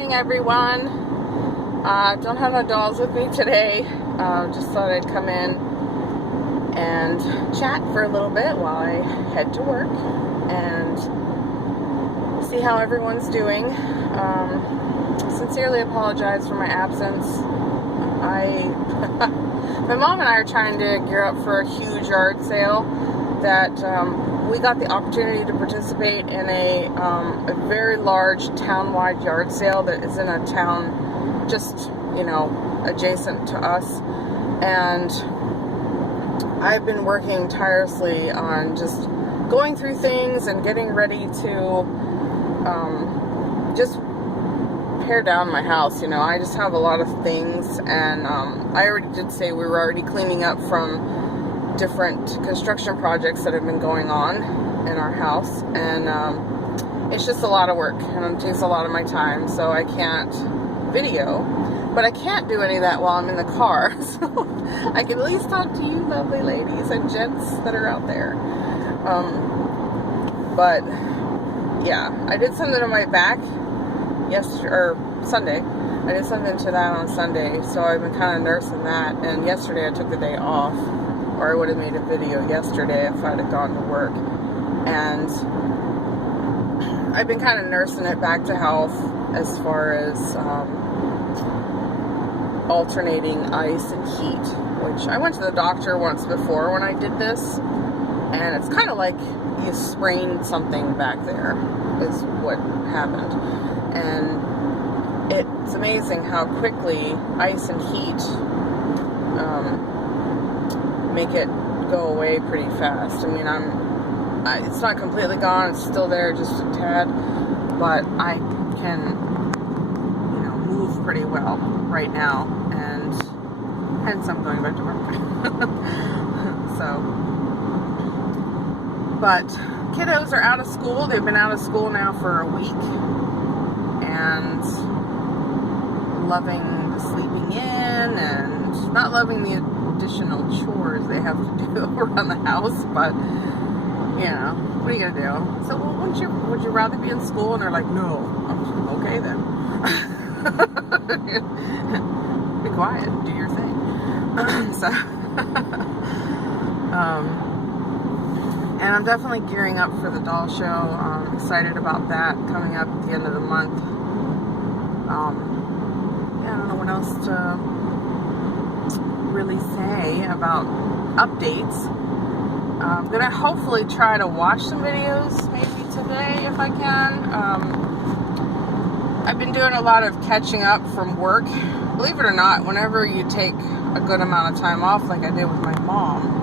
morning, everyone. Don't have no dolls with me today. Just thought I'd come in and chat for a little bit while I head to work and see how everyone's doing. Sincerely apologize for my absence. My mom and I are trying to gear up for a huge yard sale that we got the opportunity to participate in a very large town-wide yard sale that is in a town just, adjacent to us. And I've been working tirelessly on just going through things and getting ready to just pare down my house. I just have a lot of things, and I already did say we were already cleaning up from different construction projects that have been going on in our house, and it's just a lot of work and it takes a lot of my time, so I can't video, but I can't do any of that while I'm in the car, so I can at least talk to you lovely ladies and gents that are out there. But yeah, I did something on my back Sunday. I did something to that on Sunday, so I've been kind of nursing that, and yesterday I took the day off, or I would have made a video yesterday if I'd have gone to work. And I've been kind of nursing it back to health as far as alternating ice and heat, which I went to the doctor once before when I did this, and it's kind of like you sprained something back there is what happened. And it's amazing how quickly ice and heat make it go away pretty fast. I mean, it's not completely gone, it's still there just a tad, but I can, move pretty well right now, and hence I'm going back to work. So, but kiddos are out of school. They've been out of school now for a week, and loving the sleeping in and not loving the additional chores they have to do around the house, but what are you gonna do? So, well, would you rather be in school? And they're like, no. I'm just, okay then. Be quiet, do your thing. And I'm definitely gearing up for the doll show. I'm excited about that coming up at the end of the month. I don't know what else to really say about updates. I'm going to hopefully try to watch some videos maybe today if I can. I've been doing a lot of catching up from work. Believe it or not, whenever you take a good amount of time off like I did with my mom,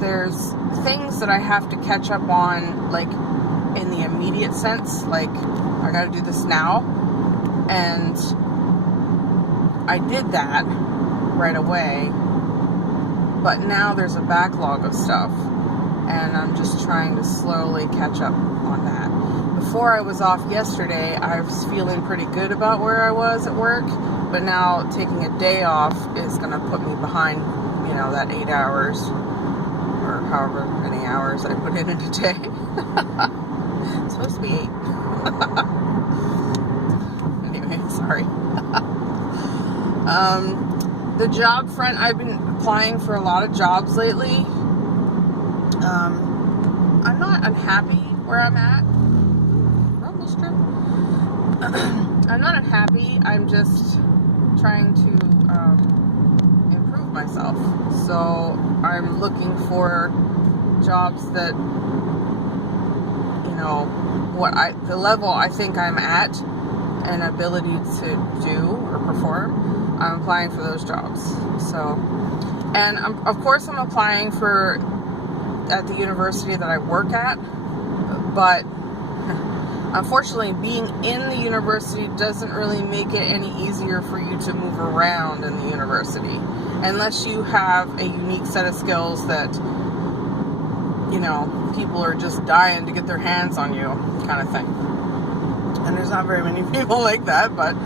there's things that I have to catch up on, like in the immediate sense, like I got to do this now. And I did that right away, but now there's a backlog of stuff, and I'm just trying to slowly catch up on that. Before I was off yesterday, I was feeling pretty good about where I was at work, but now taking a day off is going to put me behind, that 8 hours, or however many hours I put in a day. It's supposed to be 8. Anyway, sorry. The job front, I've been applying for a lot of jobs lately. I'm not unhappy where I'm at. Rumble strip. I'm not unhappy. I'm just trying to improve myself. So I'm looking for jobs that, the level I think I'm at and ability to do or perform. I'm applying for those jobs. So, and of course I'm applying at the university that I work at, but unfortunately being in the university doesn't really make it any easier for you to move around in the university, unless you have a unique set of skills that, people are just dying to get their hands on you kind of thing. And there's not very many people like that, but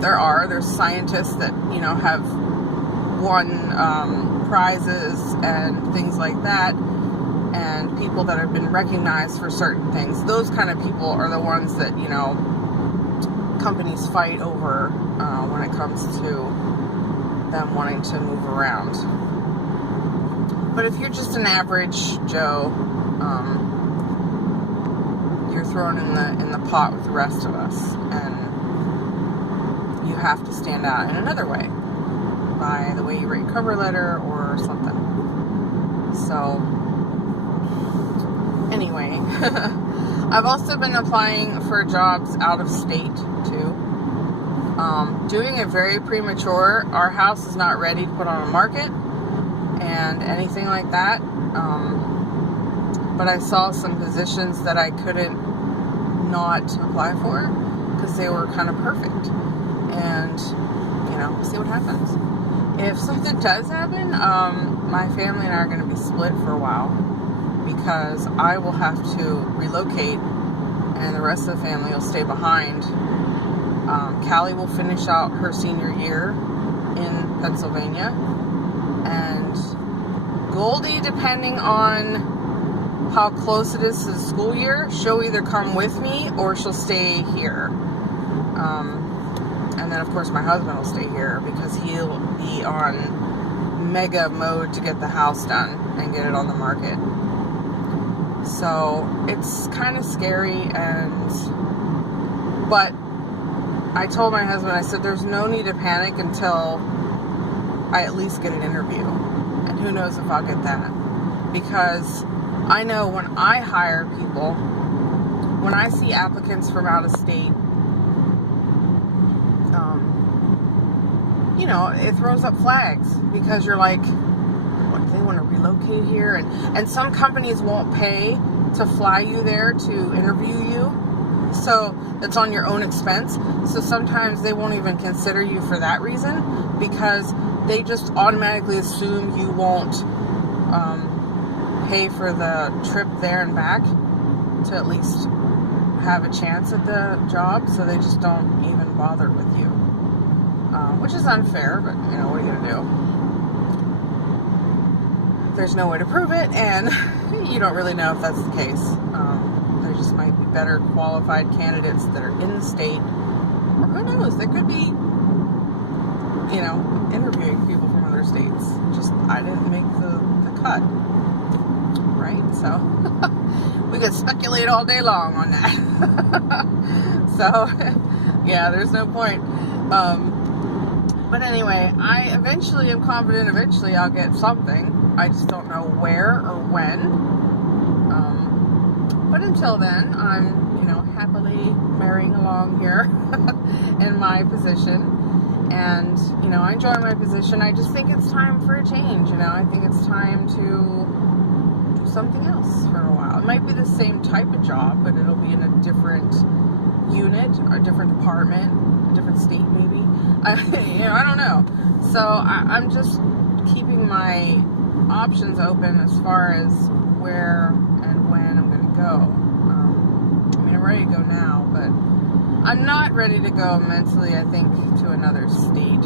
there's scientists that, have won prizes and things like that, and people that have been recognized for certain things. Those kind of people are the ones that, you know, companies fight over when it comes to them wanting to move around. But if you're just an average Joe, you're thrown in the pot with the rest of us, and you have to stand out in another way, by the way you write your cover letter or something. So anyway, I've also been applying for jobs out of state too. Doing it very premature. Our house is not ready to put on a market and anything like that. But I saw some positions that I couldn't not apply for because they were kind of perfect. And, you know, we'll see what happens. If something does happen, my family and I are going to be split for a while because I will have to relocate and the rest of the family will stay behind. Callie will finish out her senior year in Pennsylvania, and Goldie, depending on how close it is to the school year, she'll either come with me or she'll stay here. And then of course my husband will stay here because he'll be on mega mode to get the house done and get it on the market. So it's kind of scary, but I told my husband, I said, there's no need to panic until I at least get an interview. And who knows if I'll get that. Because I know when I hire people, when I see applicants from out of state, you know, it throws up flags because you're like, what, they want to relocate here? And some companies won't pay to fly you there to interview you. So that's on your own expense. So sometimes they won't even consider you for that reason because they just automatically assume you won't pay for the trip there and back to at least have a chance at the job. So they just don't even bother with you, which is unfair, but you know, what are you gonna do? There's no way to prove it, and you don't really know if that's the case. There just might be better qualified candidates that are in the state, or who knows, they could be, you know, interviewing people from other states. Just, I didn't make the cut, right? So, we could speculate all day long on that. So, yeah, there's no point. But anyway, I eventually am confident eventually I'll get something. I just don't know where or when. But until then, I'm, you know, happily marrying along here in my position. And, you know, I enjoy my position. I just think it's time for a change, you know. I think it's time to do something else for a while. It might be the same type of job, but it'll be in a different unit or a different department, a different state maybe. You know, I don't know. So I'm just keeping my options open as far as where and when I'm going to go. I mean, I'm ready to go now, but I'm not ready to go mentally, I think, to another state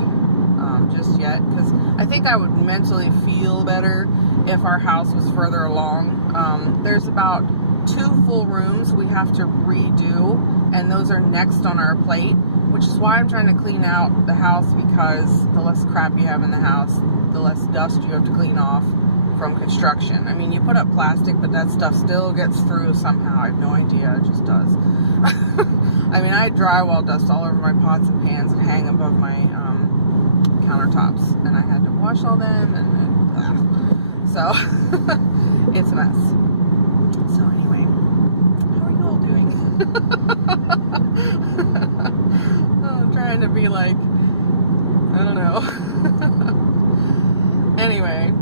just yet, because I think I would mentally feel better if our house was further along. There's about 2 full rooms we have to redo, and those are next on our plate, which is why I'm trying to clean out the house, because the less crap you have in the house, the less dust you have to clean off from construction. I mean, you put up plastic, but that stuff still gets through somehow. I have no idea, it just does. I mean, I had drywall dust all over my pots and pans and hang above my countertops, and I had to wash all them, and so it's a mess. So anyway, how are you all doing? I'm trying to be like, I don't know. Anyway,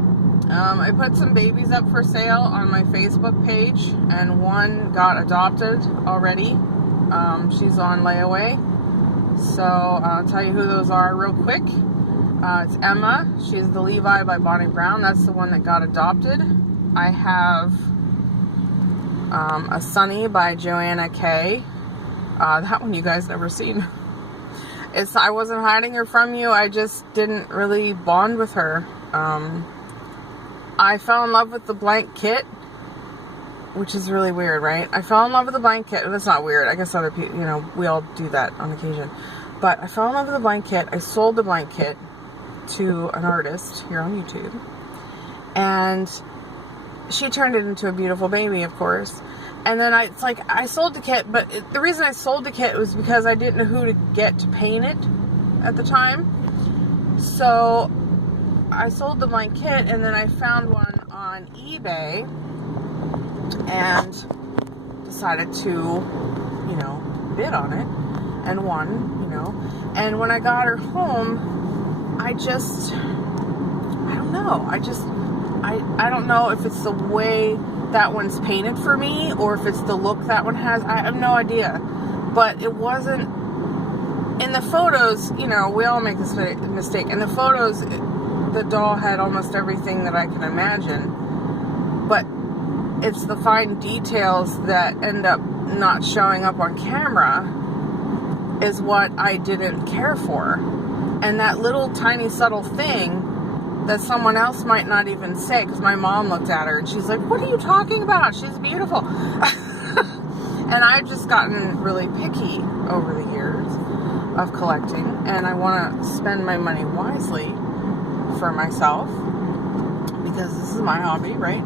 I put some babies up for sale on my Facebook page, and one got adopted already. She's on layaway. So I'll tell you who those are real quick. It's Emma. She's the Levi by Bonnie Brown. That's the one that got adopted. I have a Sunny by Joanna Kay. That one you guys never seen. I wasn't hiding her from you. I just didn't really bond with her. I fell in love with the blank kit, which is really weird, right? I fell in love with the blanket. That's not weird. I guess other people, you know, we all do that on occasion. But I fell in love with the blanket. I sold the blanket to an artist here on YouTube. And she turned it into a beautiful baby, of course. And then I sold the kit, but the reason I sold the kit was because I didn't know who to get to paint it at the time. So I sold the blank kit, and then I found one on eBay and decided to, you know, bid on it and won, you know. And when I got her home, I don't know. I don't know if it's the way that one's painted for me or if it's the look that one has. I have no idea. But it wasn't, in the photos, you know, we all make this mistake. In the photos, the doll had almost everything that I can imagine. But it's the fine details that end up not showing up on camera is what I didn't care for. And that little tiny subtle thing that someone else might not even say, because my mom looked at her and she's like, what are you talking about? She's beautiful. And I've just gotten really picky over the years of collecting, and I want to spend my money wisely for myself because this is my hobby, right?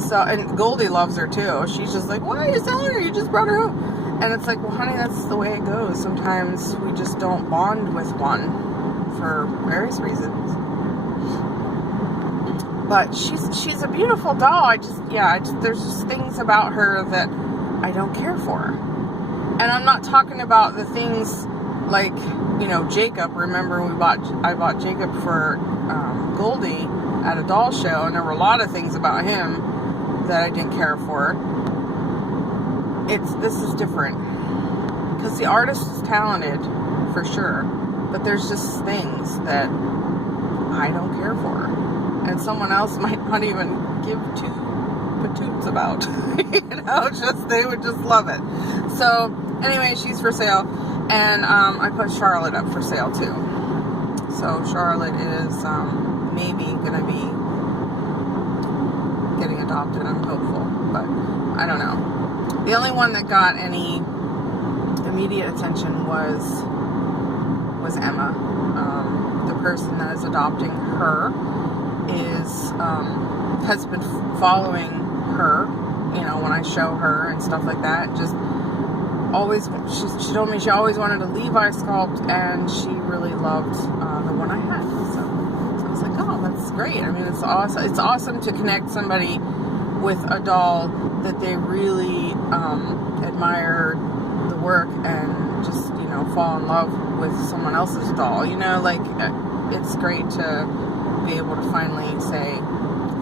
So, and Goldie loves her too. She's just like, why are you selling her? You just brought her home. And it's like, well, honey, that's the way it goes. Sometimes we just don't bond with one for various reasons. But she's a beautiful doll. There's just things about her that I don't care for. And I'm not talking about the things like, you know, Jacob. Remember, I bought Jacob for Goldie at a doll show, and there were a lot of things about him that I didn't care for. This is different because the artist is talented for sure, but there's just things that I don't care for. And someone else might not even give two patoots about. You know, they would just love it. So, anyway, she's for sale. And I put Charlotte up for sale, too. So, Charlotte is maybe going to be getting adopted. I'm hopeful. But, I don't know. The only one that got any immediate attention was Emma. The person that is adopting her has been following her, you know, when I show her and stuff like that. Just always, she told me she always wanted a Levi sculpt, and she really loved the one I had. So I was like, oh, that's great. I mean, it's awesome. It's awesome to connect somebody with a doll that they really admire the work and just, you know, fall in love with someone else's doll. You know, like, it's great to be able to finally say,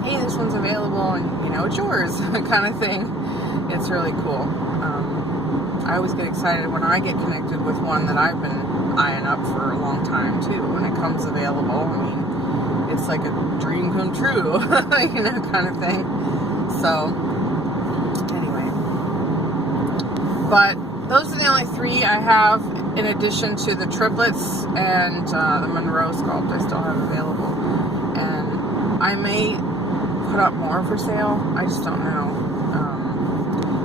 hey, this one's available and, you know, it's yours, kind of thing. It's really cool. I always get excited when I get connected with one that I've been eyeing up for a long time too, when it comes available. I mean, it's like a dream come true, you know, kind of thing. So, anyway. But those are the only three I have, in addition to the triplets and the Monroe sculpt I still have available. And I may put up more for sale. I just don't know.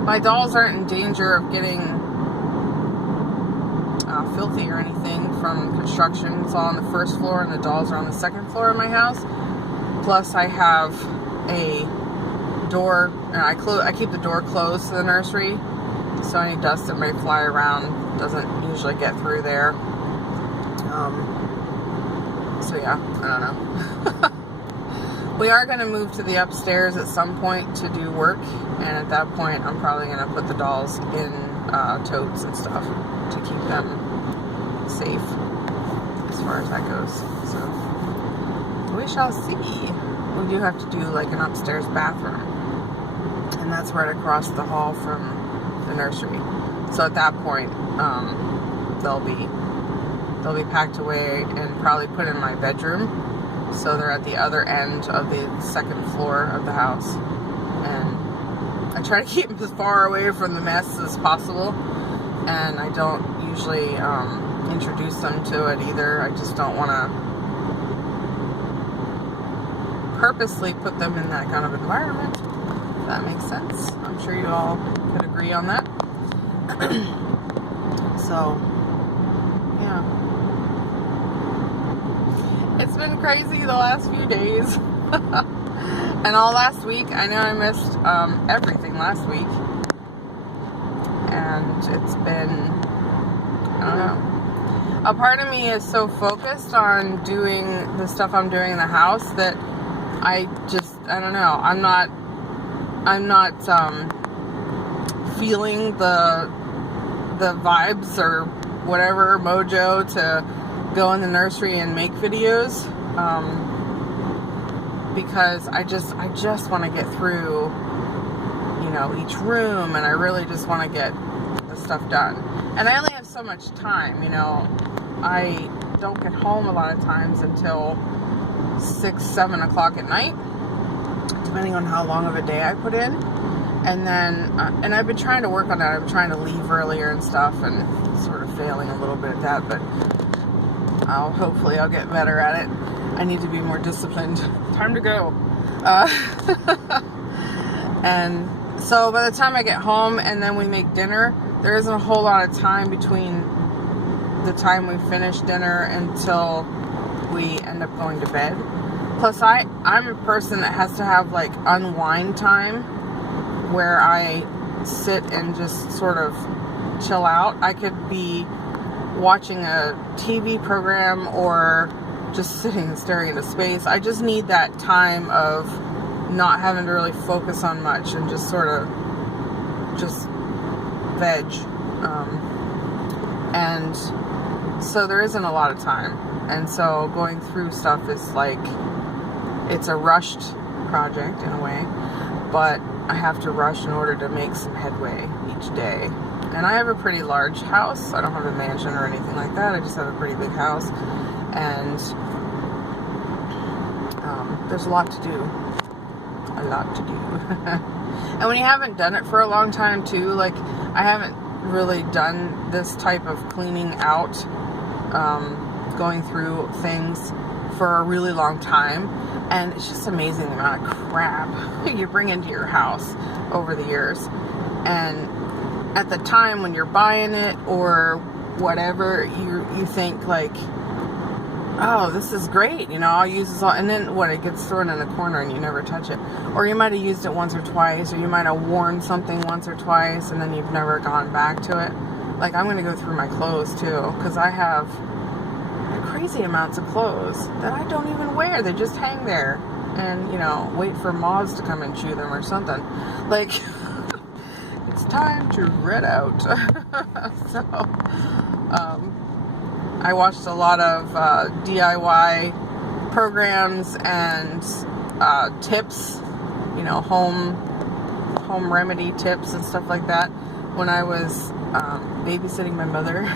My dolls aren't in danger of getting filthy or anything from construction. It's all on the first floor, and the dolls are on the second floor of my house. Plus, I have a door, and I keep the door closed to the nursery, so any dust that may fly around doesn't usually get through there. So yeah, I don't know. We are going to move to the upstairs at some point to do work, and at that point I'm probably going to put the dolls in totes and stuff to keep them safe as far as that goes. So we shall see. We do have to do like an upstairs bathroom, and that's right across the hall from the nursery. So at that point, they'll be packed away and probably put in my bedroom. So they're at the other end of the second floor of the house. And I try to keep them as far away from the mess as possible. And I don't usually introduce them to it either. I just don't want to purposely put them in that kind of environment. that makes sense. I'm sure you all could agree on that. So, yeah. It's been crazy the last few days. And all last week. I know I missed everything last week. And it's been, I don't know. A part of me is so focused on doing the stuff I'm doing in the house that I don't know. I'm not feeling the vibes or whatever mojo to go in the nursery and make videos, because I just want to get through, you know, each room, and I really just want to get the stuff done. And I only have so much time, you know. I don't get home a lot of times until 6, 7 o'clock at night, depending on how long of a day I put in. And then, and I've been trying to work on that. I'm trying to leave earlier and stuff, and sort of failing a little bit at that, but hopefully I'll get better at it. I need to be more disciplined. Time to go. And so by the time I get home and then we make dinner, there isn't a whole lot of time between the time we finish dinner until we end up going to bed. Plus, I'm a person that has to have like unwind time where I sit and just sort of chill out. I could be watching a TV program or just sitting and staring into space. I just need that time of not having to really focus on much and just sort of just veg. And so there isn't a lot of time. And so going through stuff is like, it's a rushed project in a way, but I have to rush in order to make some headway each day. And I have a pretty large house. I don't have a mansion or anything like that. I just have a pretty big house. And there's a lot to do. A lot to do. And when you haven't done it for a long time too, like I haven't really done this type of cleaning out, going through things for a really long time. And it's just amazing the amount of crap you bring into your house over the years. And at the time when you're buying it or whatever, you think like, oh, this is great, you know, I'll use this all, and then what, it gets thrown in a corner and you never touch it. Or you might have used it once or twice, or you might have worn something once or twice and then you've never gone back to it. Like, I'm going to go through my clothes too, because I have crazy amounts of clothes that I don't even wear. They just hang there and, you know, wait for moths to come and chew them or something. Like, it's time to red out. So, I watched a lot of DIY programs and tips, you know, home remedy tips and stuff like that when I was babysitting my mother.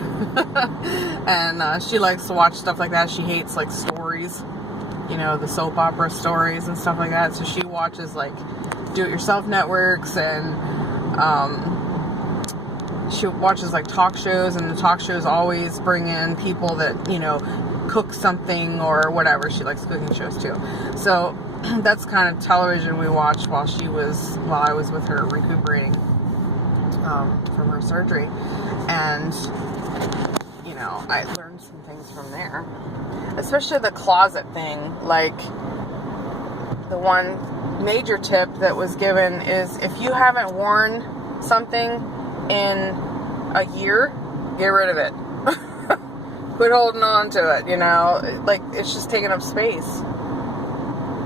And she likes to watch stuff like that. She hates like stories, you know, the soap opera stories and stuff like that. So she watches like do-it-yourself networks, and she watches like talk shows, and the talk shows always bring in people that, you know, cook something or whatever. She likes cooking shows too. So that's kind of television we watched while I was with her recuperating from her surgery. And, you know, I learned some things from there, especially the closet thing. Like, the one major tip that was given is, if you haven't worn something in a year, get rid of it. Quit holding on to it, you know, like, it's just taking up space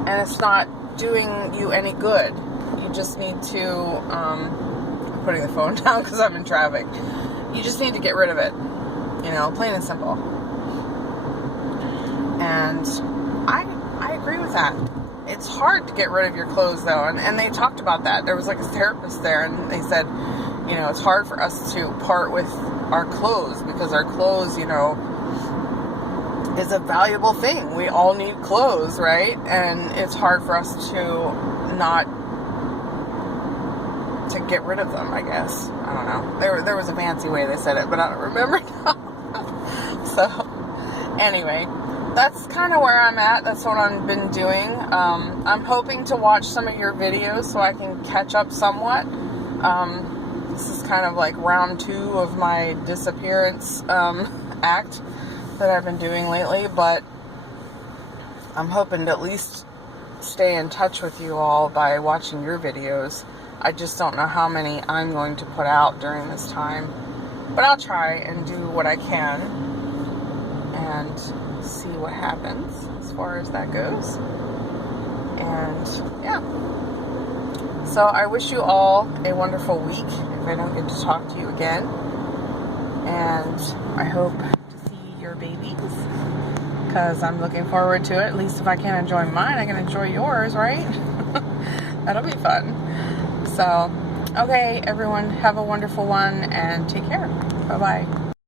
and it's not doing you any good. You just need to, I'm putting the phone down because I'm in traffic. You just need to get rid of it, you know, plain and simple. And I agree with that. It's hard to get rid of your clothes though, and they talked about that. There was like a therapist there, and they said, you know, it's hard for us to part with our clothes because our clothes, you know, is a valuable thing. We all need clothes, right? And it's hard for us to get rid of them, I guess. I don't know. There was a fancy way they said it, but I don't remember now. So, anyway, that's kind of where I'm at. That's what I've been doing. I'm hoping to watch some of your videos so I can catch up somewhat. This is kind of like round 2 of my disappearance act that I've been doing lately, but I'm hoping to at least stay in touch with you all by watching your videos. I just don't know how many I'm going to put out during this time, but I'll try and do what I can and see what happens as far as that goes. And yeah, so I wish you all a wonderful week if I don't get to talk to you again, and I hope to see your babies, because I'm looking forward to it. At least if I can't enjoy mine, I can enjoy yours, right? That'll be fun. So, okay, everyone, have a wonderful one and take care. Bye-bye.